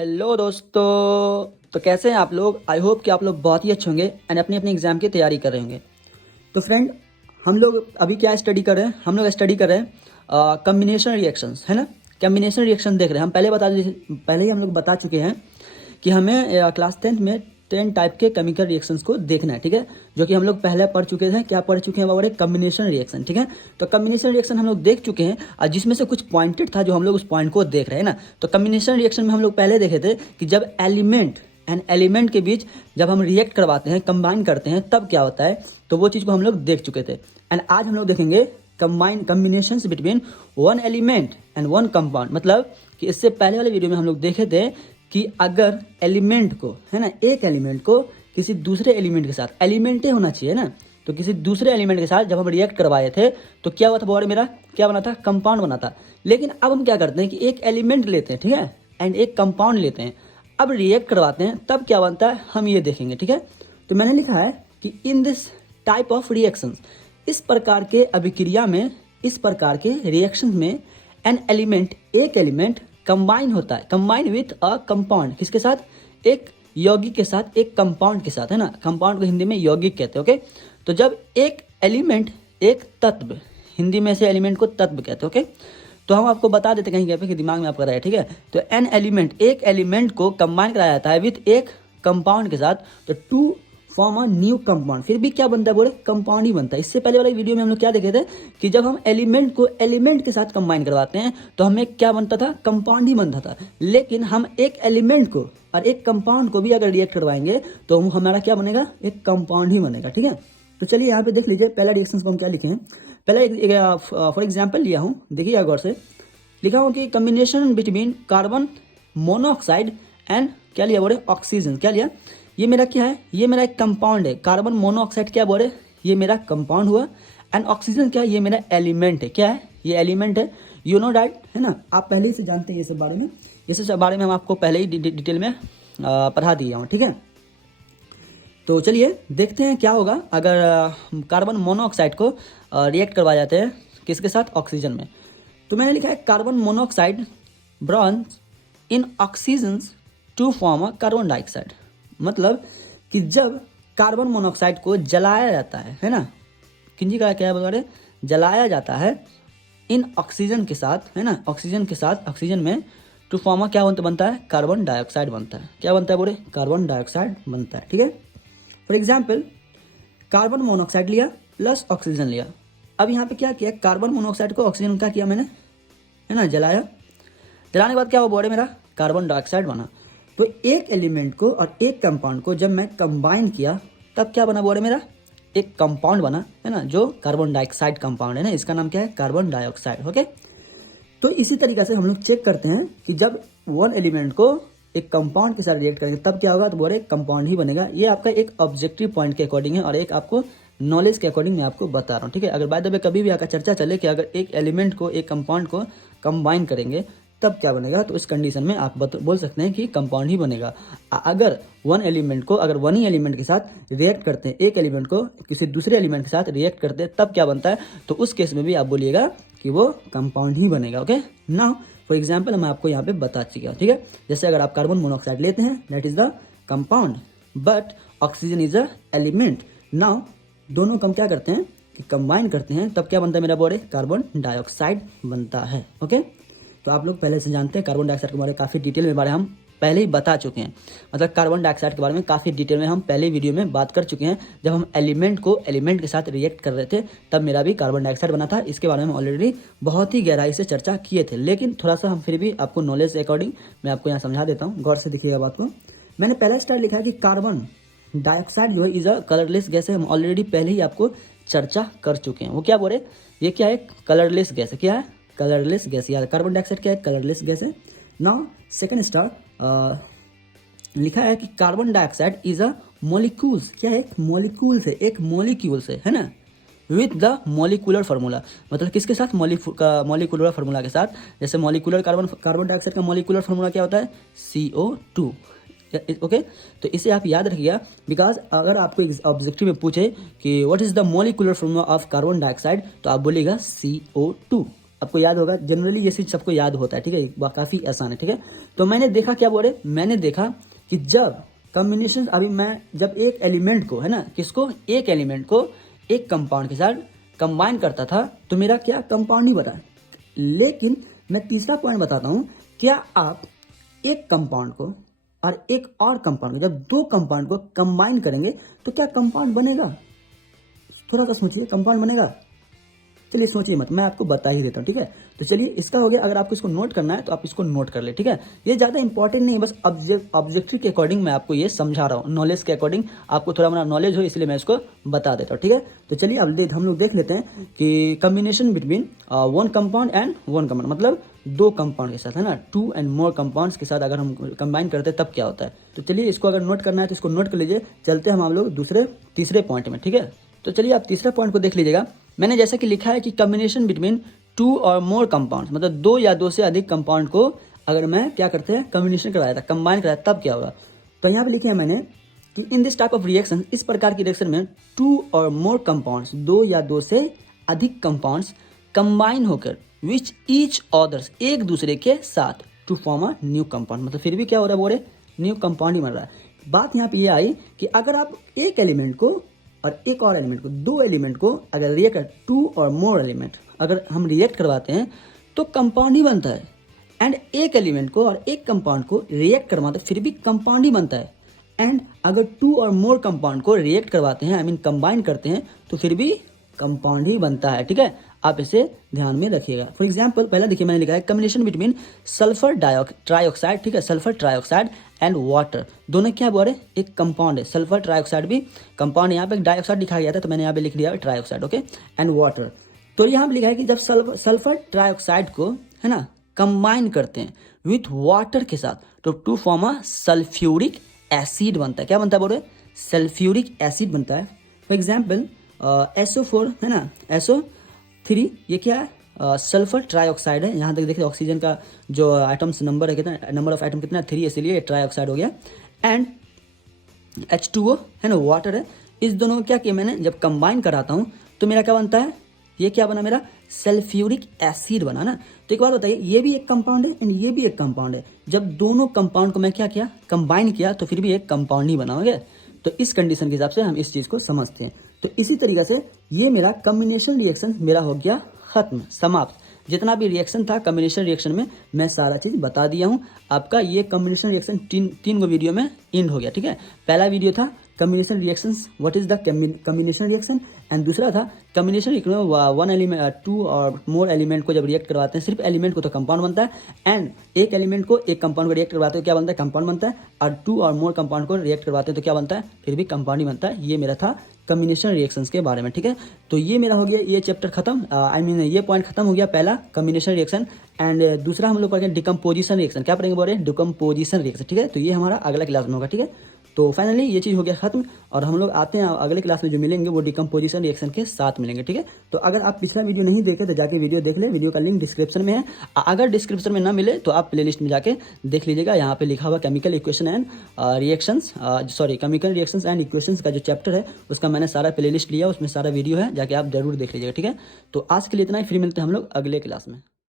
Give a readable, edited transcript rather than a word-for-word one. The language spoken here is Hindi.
हेलो दोस्तों। तो कैसे हैं आप लोग? आई होप कि आप लोग बहुत ही अच्छे होंगे एंड अपनी अपनी एग्जाम की तैयारी कर रहे होंगे। तो फ्रेंड, हम लोग अभी क्या स्टडी कर रहे हैं? हम लोग स्टडी कर रहे हैं कम्बिनेशन रिएक्शंस, है ना। कम्बिनेशन रिएक्शन देख रहे हैं हम। पहले ही हम लोग बता चुके हैं कि हमें क्लास 10th में 10 टाइप के केमिकल रिएक्शंस को देखना है, ठीक है। जो कि हम लोग पहले पढ़ चुके थे। क्या पढ़ चुके हैं? वो कम्बिनेशन रिएक्शन, ठीक है। तो कम्बिनेशन रिएक्शन हम लोग देख चुके हैं और जिसमें से कुछ पॉइंटेड था जो हम लोग उस पॉइंट को देख रहे हैं ना। तो कम्बिनेशन रिएक्शन में हम लोग पहले देखे थे कि जब एलिमेंट एंड एलिमेंट के बीच जब हम रिएक्ट करवाते हैं, कंबाइन करते हैं, तब क्या होता है। तो वो चीज़ को हम लोग देख चुके थे। एंड आज हम लोग देखेंगे combinations between one element and one compound. मतलब कि इससे पहले वाले वीडियो में हम लोग देखे थे कि अगर एलिमेंट को, है ना, एक एलिमेंट को किसी दूसरे एलिमेंट के साथ, एलिमेंट ही होना चाहिए ना, तो किसी दूसरे एलिमेंट के साथ जब हम रिएक्ट करवाए थे तो क्या हुआ था? बॉडी मेरा क्या बना था? कंपाउंड बना था। लेकिन अब हम क्या करते हैं कि एक एलिमेंट लेते हैं, ठीक है, एंड एक कंपाउंड लेते हैं। अब रिएक्ट करवाते हैं तब क्या बनता है हम ये देखेंगे, ठीक है। तो मैंने लिखा है कि in this type of reactions, इस प्रकार के अभिक्रिया में, इस प्रकार के रिएक्शन में एन एलिमेंट, एक एलिमेंट कंबाइन होता है, कंबाइन विथ अ कंपाउंड। किसके साथ? एक यौगिक के साथ, एक कंपाउंड के साथ, है ना। कंपाउंड को हिंदी में यौगिक कहते हैं, ओके। तो जब एक एलिमेंट, एक तत्व, हिंदी में से एलिमेंट को तत्व कहते हैं, ओके। तो हम आपको बता देते कहीं पे कि दिमाग में आपका रहे, ठीक है। तो एन एलिमेंट, एक एलिमेंट को कंबाइन कराया जाता है विथ एक कंपाउंड के साथ, तो to form a new compound. फिर भी क्या बनता है? बोले कंपाउंड ही बनता है। इससे पहले वाले वीडियो में हम लोग क्या देखे थे कि जब हम एलिमेंट को एलिमेंट के साथ कंबाइन करवाते हैं तो हमें क्या बनता था? कंपाउंड ही बनता था। लेकिन हम एक एलिमेंट को और एक कंपाउंड को भी अगर रिएक्ट करवाएंगे तो हमारा क्या बनेगा? एक कंपाउंड ही बनेगा, ठीक है। तो चलिए यहाँ पे देख लीजिए पहला रिएक्शन को हम क्या लिखे हैं। पहले फॉर एग्जाम्पल लिया हूँ, देखिए गौर से। लिखा हूँ कि combination between carbon monoxide and क्या लिया? बोले ऑक्सीजन। क्या लिया? ये मेरा क्या है? ये मेरा एक कंपाउंड है। कार्बन मोनोऑक्साइड क्या बोले? ये मेरा कंपाउंड हुआ। एंड ऑक्सीजन क्या? ये मेरा एलिमेंट है। क्या है? ये एलिमेंट है। यू नो डैट, है ना। आप पहले ही से जानते हैं ये सब बारे में। ये सब बारे में हम आपको पहले ही डिटेल में पढ़ा दिया हूँ, ठीक है। तो चलिए देखते हैं क्या होगा अगर कार्बन मोनोऑक्साइड को रिएक्ट करवाए जाते हैं किसके साथ? ऑक्सीजन में। तो मैंने लिखा है carbon monoxide burns in oxygen to form a carbon dioxide. मतलब कि जब कार्बन मोनोऑक्साइड को जलाया जाता है ना, किंजी का क्या है? जलाया जाता है इन ऑक्सीजन के साथ, है ना, ऑक्सीजन के साथ, ऑक्सीजन में टू फॉर्म क्या बनता है? कार्बन डाइऑक्साइड बनता है। क्या बनता है? बोले कार्बन डाइऑक्साइड बनता है, ठीक है। फॉर एग्जाम्पल कार्बन मोनोऑक्साइड लिया प्लस ऑक्सीजन लिया। अब यहाँ पे क्या किया? कार्बन मोनोऑक्साइड को ऑक्सीजन का किया मैंने, है ना, जलाया। जलाने के बाद क्या हुआ? बोले मेरा कार्बन डाइऑक्साइड बना। तो एक एलिमेंट को और एक कंपाउंड को जब मैं कंबाइन किया तब क्या बना? बोले मेरा एक कंपाउंड बना, है ना, जो कार्बन डाइऑक्साइड कंपाउंड है ना। इसका नाम क्या है? Carbon dioxide, okay. तो इसी तरीके से हम लोग चेक करते हैं कि जब वन एलिमेंट को एक कंपाउंड के साथ रिएक्ट करेंगे तब क्या होगा? तो बोले कंपाउंड ही बनेगा। ये आपका एक ऑब्जेक्टिव पॉइंट के अकॉर्डिंग है और एक आपको नॉलेज के अकॉर्डिंग मैं आपको बता रहा हूँ, ठीक है। अगर बाय द वे कभी भी आपका चर्चा चले कि अगर एक एलिमेंट को, एक कंपाउंड को कंबाइन करेंगे तब क्या बनेगा, तो इस कंडीशन में आप बोल सकते हैं कि कंपाउंड ही बनेगा। अगर वन एलिमेंट को, अगर वन ही एलिमेंट के साथ रिएक्ट करते हैं, एक एलिमेंट को किसी दूसरे एलिमेंट के साथ रिएक्ट करते हैं तब क्या बनता है, तो उस केस में भी आप बोलिएगा कि वो कंपाउंड ही बनेगा, ओके। नाउ फॉर एग्जाम्पल मैं आपको यहाँ पे बता चुका, ठीक है। जैसे अगर आप कार्बन मोनोऑक्साइड लेते हैं, that is the compound, but oxygen is a element. Now दोनों को हम क्या करते हैं कि कंबाइन करते हैं तब क्या बनता है मेरा? बोले कार्बन डाइऑक्साइड बनता है, ओके। तो आप लोग पहले से जानते हैं कार्बन डाइऑक्साइड के बारे में काफ़ी डिटेल में बारे हम पहले ही बता चुके हैं। मतलब कार्बन डाइऑक्साइड के बारे में काफ़ी डिटेल में हम पहले वीडियो में बात कर चुके हैं। जब हम एलिमेंट को एलिमेंट के साथ रिएक्ट कर रहे थे तब मेरा भी कार्बन डाइऑक्साइड बना था। इसके बारे में ऑलरेडी बहुत ही गहराई से चर्चा किए थे, लेकिन थोड़ा सा हम फिर भी आपको नॉलेज के अकॉर्डिंग मैं आपको यहाँ समझा देता हूँ। गौर से देखिएगा बात को। मैंने पहला स्टाइल लिखा है कि कार्बन डाइऑक्साइड जो है इज अ कलरलेस गैस है। हम ऑलरेडी पहले ही आपको चर्चा कर चुके हैं। वो क्या बोले? ये क्या है? कलरलेस गैस है। क्या है? Colourless gas. यार कार्बन डाइऑक्साइड क्या है? कलरलेस गैस है। नाउ सेकंड स्टार लिखा है कि carbon dioxide is a molecules. क्या है? मॉलिक्यूल से, एक मॉलिक्यूल से, है ना, विथ द मॉलिकुलर फार्मूला। मतलब किसके साथ? मॉलिकुलर फार्मूला के साथ। जैसे मॉलिकुलर कार्बन डाइऑक्साइड का मॉलिकुलर फार्मूला क्या होता है? CO2, okay. तो इसे आप याद रखिएगा, बिकॉज अगर आपको ऑब्जेक्टिव में पूछे कि what is the molecular formula of carbon dioxide तो आप बोलिएगा CO2, आपको याद होगा, जनरली ये चीज़ सबको याद होता है, ठीक है, वह काफ़ी आसान है, ठीक है। तो मैंने देखा क्या बोले, मैंने देखा कि जब कम्बिनेशन, अभी मैं जब एक एलिमेंट को, है ना, किसको, एक एलिमेंट को एक कंपाउंड के साथ कंबाइन करता था तो मेरा क्या कंपाउंड ही बना। लेकिन मैं तीसरा पॉइंट बताता हूँ, क्या आप एक कंपाउंड को और एक और कंपाउंड को, जब दो कंपाउंड को कंबाइन करेंगे तो क्या कंपाउंड बनेगा? थोड़ा सा सोचिए, कंपाउंड बनेगा? चलिए सोचिए मत, मैं आपको बता ही देता हूँ, ठीक है। तो चलिए इसका हो गया, अगर आपको इसको नोट करना है तो आप इसको नोट कर ले, ठीक है। ये ज़्यादा इंपॉर्टेंट नहीं है, बस ऑब्जेक्टिव के अकॉर्डिंग मैं आपको ये समझा रहा हूँ, नॉलेज के अकॉर्डिंग आपको थोड़ा मोड़ा नॉलेज हो, इसलिए मैं इसको बता देता हूँ, ठीक है। तो चलिए अब हम लोग देख लेते हैं कि combination between one compound and one compound, मतलब दो कंपाउंड के साथ, है ना, 2 एंड मोर कंपाउंड्स के साथ अगर हम कंबाइन करते हैं तब क्या होता है। तो चलिए इसको अगर नोट करना है तो इसको नोट कर लीजिए। चलते हैं हम लोग तीसरे पॉइंट में, ठीक है। तो चलिए आप तीसरा पॉइंट को देख लीजिएगा। मैंने जैसा कि लिखा है कि कम्बिनेशन बिटवीन 2 और मोर कंपाउंड, मतलब 2 या 2 से अधिक कंपाउंड को अगर मैं क्या करते हैं, कम्बिनेशन कराया था, कंबाइन कराया तब क्या होगा। तो यहाँ पे लिखे हैं मैंने कि in this type of reaction, इस प्रकार की रिएक्शन में 2 और मोर कंपाउंड्स, 2 या 2 से अधिक कंपाउंड्स कंबाइन होकर विच ईच अदर्स, एक दूसरे के साथ, to form a new compound, मतलब फिर भी क्या हो रहा है, बोले न्यू कंपाउंड ही बन रहा है। बात यहाँ पे ये आई कि अगर आप एक एलिमेंट को और एक और एलिमेंट को, दो एलिमेंट को अगर रिएक्ट, 2 और मोर एलिमेंट अगर हम रिएक्ट करवाते हैं तो कंपाउंड ही बनता है। एंड एक एलिमेंट को और एक कंपाउंड को रिएक्ट करवाते हैं फिर भी कंपाउंड ही बनता है। एंड अगर 2 और मोर कंपाउंड को रिएक्ट करवाते हैं, आई मीन कंबाइन करते हैं, तो फिर भी कंपाउंड ही बनता है, ठीक है। आप इसे ध्यान में रखिएगा। फॉर एग्जाम्पल पहला देखिए मैंने लिखा है कम्बिनेशन बिटवीन सल्फर ट्राइऑक्साइड, ठीक है, सल्फर ट्राइऑक्साइड एंड वाटर, दोनों क्या बोल रहे हैं, एक कंपाउंड है। सल्फर ट्राइऑक्साइड भी कंपाउंड, यहाँ पे डाइऑक्साइड लिखा गया था तो मैंने यहाँ पे लिख दिया ट्राइऑक्साइड, ओके, एंड वाटर। तो यहाँ पे लिखा है कि जब सल्फर ट्राइऑक्साइड को, है ना, कंबाइन करते हैं विथ वाटर के साथ तो to form a sulphuric acid बनता है। क्या बनता है बोल रहे, सल्फ्यूरिक एसिड बनता है। फॉर एग्जाम्पल SO4, है ना, SO3, ये क्या है, सल्फर ट्राइऑक्साइड है। यहाँ तक देखिए ऑक्सीजन का जो एटम्स नंबर है कितना, नंबर ऑफ एटम कितना, 3, इसीलिए ट्राइऑक्साइड हो गया। एंड H2O, है ना, वाटर है। इस दोनों को क्या किया मैंने, जब कंबाइन कराता हूँ तो मेरा क्या बनता है, ये क्या बना मेरा, सल्फ्यूरिक एसिड बना ना। तो एक बात बताइए, ये भी एक कंपाउंड है एंड ये भी एक कंपाउंड है। जब दोनों कंपाउंड को मैं क्या किया, कंबाइन किया, तो फिर भी एक कंपाउंड ही बना, हो गया। तो इस कंडीशन के हिसाब से हम इस चीज़ को समझते हैं। तो इसी तरीके से ये मेरा कम्बिनेशन रिएक्शन मेरा हो गया खत्म, समाप्त। जितना भी रिएक्शन था कम्बिनेशन रिएक्शन में मैं सारा चीज़ बता दिया हूँ। आपका ये कम्बिनेशन रिएक्शन तीन गो वीडियो में एंड हो गया, ठीक है। पहला वीडियो था combination reactions, what is the combination reaction, and दूसरा था कम्बिनेशन रिएक्शन में वन एलिमेंट, 2 और मोर एलिमेंट को जब रिएक्ट करवाते हैं, सिर्फ एलिमेंट को तो कंपाउंड बनता है, एंड एक एलिमेंट को एक कंपाउंड को रिएक्ट करवाते हैं तो क्या बनता है, कंपाउंड बनता है, और 2 और मोर कंपाउंड को रिएक्ट करवाते हैं तो क्या बनता है, फिर भी कंपाउंड ही बनता है। ये मेरा था कम्बिनेशन रिएक्शंस के बारे में, ठीक है। तो ये मेरा हो गया, ये चैप्टर खत्म, आई मीन ये पॉइंट खत्म हो गया, पहला कम्बिनेशन रिएक्शन। एंड दूसरा हम लोग पढ़ेंगे डिकम्पोजिशन रिएक्शन। क्या पढ़ेंगे बोल रहे हैं, डिकम्पोजिशन रिएक्शन, ठीक है। तो ये हमारा अगला क्लास में होगा, ठीक है। तो फाइनली ये चीज़ हो गया खत्म, और हम लोग आते हैं अगले क्लास में जो मिलेंगे वो डिकम्पोजिशन रिएक्शन के साथ मिलेंगे, ठीक है। तो अगर आप पिछला वीडियो नहीं देखे तो जाके वीडियो देख ले, वीडियो का लिंक डिस्क्रिप्शन में है। अगर डिस्क्रिप्शन में ना मिले तो आप प्लेलिस्ट में जाके देख लीजिएगा, यहाँ पे लिखा हुआ chemical equation and reactions, chemical reactions and equations का जो चैप्टर है उसका मैंने सारा प्लेलिस्ट लिया, उसमें सारा वीडियो है, जाके आप जरूर देख लीजिएगा, ठीक है। तो आज के लिए इतना ही, फिर मिलते हैं हम लोग अगले क्लास में।